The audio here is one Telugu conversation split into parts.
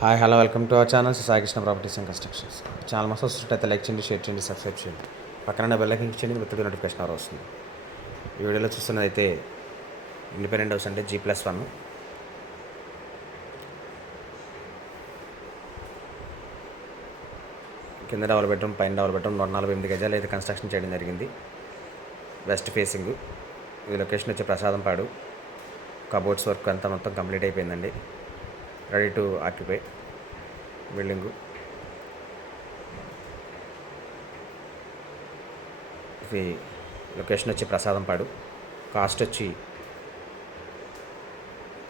Hi hello welcome to our channel Sai Krishna properties and constructions. Channel మస్తు వస్తుంటే లైక్ చేయండి, షేర్ చేయండి, సబ్స్క్రైబ్ చేయండి. పక్కన బెల్ ఐకాన్ క్లిక్ చేయండి, విత్ నోటిఫికేషన్ అవర్ వస్తుంది. ఈ వీడియోలో చూస్తున్నది అయితే ఇండిపెండెంట్ హౌస్ అంటే G+1. కింద డబుల్ బెడ్రూమ్, పైన డబుల్ బెడ్రూమ్, 148 గజాలు అయితే కన్స్ట్రక్షన్ చేయడం జరిగింది. West facing. ఇది లొకేషన్ వచ్చి ప్రసాదంపాడు. కబోర్డ్స్ వర్క్ అంతా మొత్తం కంప్లీట్ అయిపోయిందండి. Ready to occupy building. ఇది లొకేషన్ వచ్చి ప్రసాదంపాడు. కాస్ట్ వచ్చి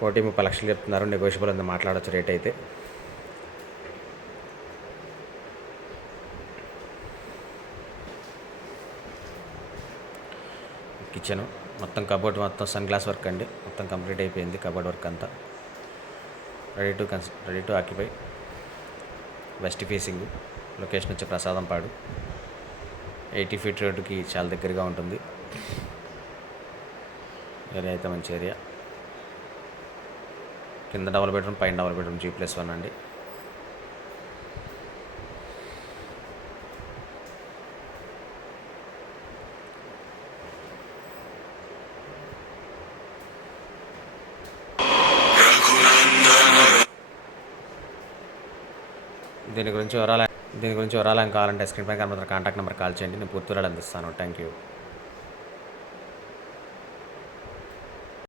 1,30,00,000 చెప్తున్నారు. నెగోషియబుల్ అంతా మాట్లాడవచ్చు రేట్ అయితే. కిచెను మొత్తం కబోర్డ్ మొత్తం సన్ గ్లాస్ వర్క్ అండి, మొత్తం కంప్లీట్ అయిపోయింది. కబోర్డ్ వర్క్ అంతా ready to occupy. West facing. Location వచ్చి ప్రసాదంపాడు. 80 ఫీట్ రోడ్డుకి చాలా దగ్గరగా ఉంటుంది. ఏరియా అయితే మంచి ఏరియా. కింద డబుల్ బెడ్రూమ్, పైన డబుల్ బెడ్రూమ్, G+1 అండి. దీని గురించి వివరాలు కావాలంటే స్క్రీన్ పై కనబడుతున్న కాంటాక్ట్ నెంబర్ కాల్ చేయండి. నేను పూర్తి వివరాలు అందిస్తాను. Thank you.